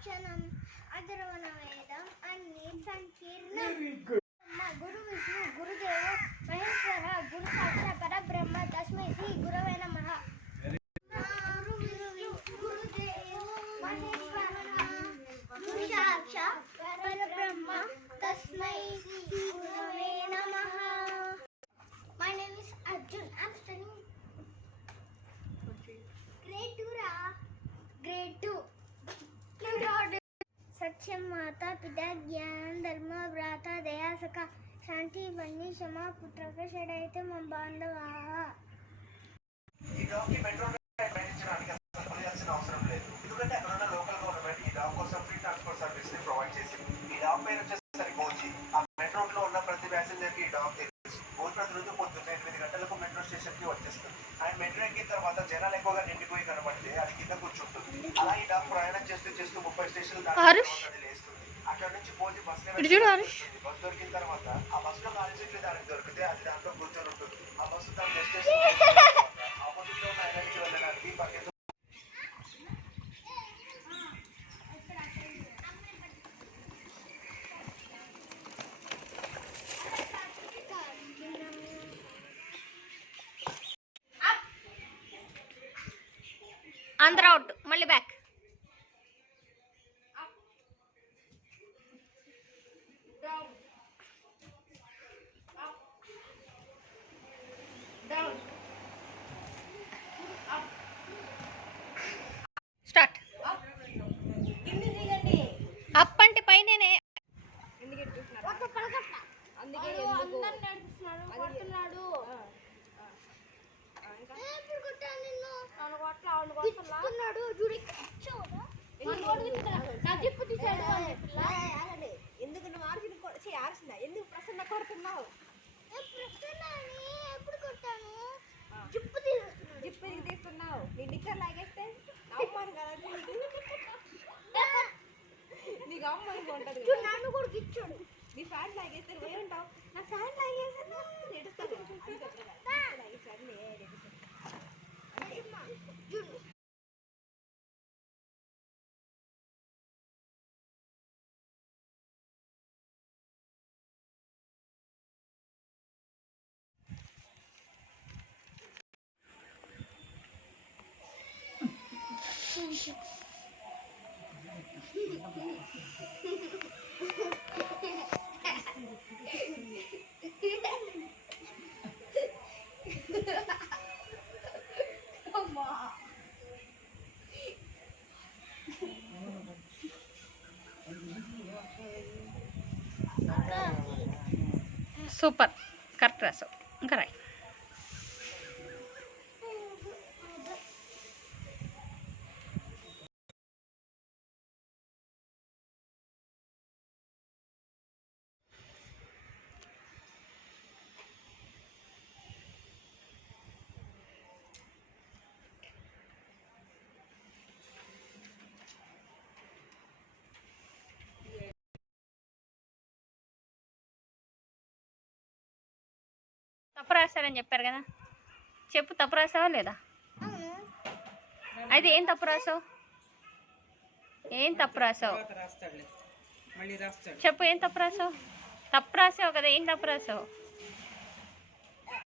అక్షరం అధర్వణ వేదం అన్ని సంకీర్ణం గురు విష్ణు గురుదేవ మహేశ్వర గురు సాక్షాత్ పరబ్రహ్మ తస్మై శ్రీ గురవే నమః. గురుదేవ మహేశ్వర గురు సాక్షాత్ పరబ్రహ్మ తస్మై శ్రీ గురవే నమః. My name is Arjun. I'm studying grade 2 grade 2. सत्यम माता पिता ज्ञान धर्म भ्राता दया सखा शांति बन्नी क्षमा पुत्र का षडयित मम बांधवाः. ఈ డాగ్ కి మెట్రో రైల్ ప్రయాణించడానికి అసలు కొనాల్సిన అవసరం లేదు. ఎందుకంటే అక్కడ ఉన్న లోకల్ గవర్నమెంట్ ఈ డాగ్ కోసం ఫ్రీ ట్రాన్స్పోర్ట్ సర్వీస్ ని ప్రొవైడ్ చేసింది. ఈ డాగ్ పేరు వచ్చేసరికి బోజీ. ఆ మెట్రో లో ఉన్న ప్రతి ప్యాసింజర్ కి ఈ డాగ్ తెలుసు. బోజీ ప్రతిరోజు పొద్దున్న 8 గంటలకు మెట్రో స్టేషన్ కి వచ్చేస్తుంది. ఆయన మెట్రో ఎక్కిన తర్వాత జనాలు ఎక్కువగా నిండిపోయి కనబడితే అది కింద కూర్చుంటుంది. అలా ఈ డాగ్ ప్రయాణం చేస్తూ 30 స్టేషన్లు దాటి లేస్తుంది. అక్కడ నుంచి బోజీ బస్ బస్ దొరికిన తర్వాత ఆ బస్ లో ఖాళీ సీట్లు దానికి దొరికితే అది దాంట్లో కూర్చొని ఉంటుంది. ఆ బస్సు తన డెస్టినేషన్ ఆపోజిట్ లో ఉన్న ఐలాండ్ కి వెళ్ళడానికి పరిగెత్తు. అందరూ అవుట్, మళ్ళీ బ్యాక్. స్టార్ట్. అప్ అంటే పైనే. ఎందుకు నువ్వు ఆర్చిన ఎందుకు ప్రసన్న కొడుతున్నావు? జిప్పు తీస్తున్నావు. నీ నిక్కర్ లాగేస్తే అమ్మాను కదా, నీకు అమ్మాయి ఉంటుంది. నన్ను కూడా గిచ్చాడు. నీ ఫ్యాన్ లాగేస్తే పోయి ఉంటావు. నా ఫ్యాన్ లాగేసాను ఎడుస్తాను. సూపర్, కరెక్ట్ రాసావు. ఇంకా రాయి. తప్పు రాశారని చెప్పారు కదా, చెప్పు. తప్పు రాసావా లేదా? అయితే ఏం తప్పు రాసావు? చెప్పు, ఏం తప్పు రాసావు? తప్పు రాసావు కదా, ఏం తప్పు రాసావు?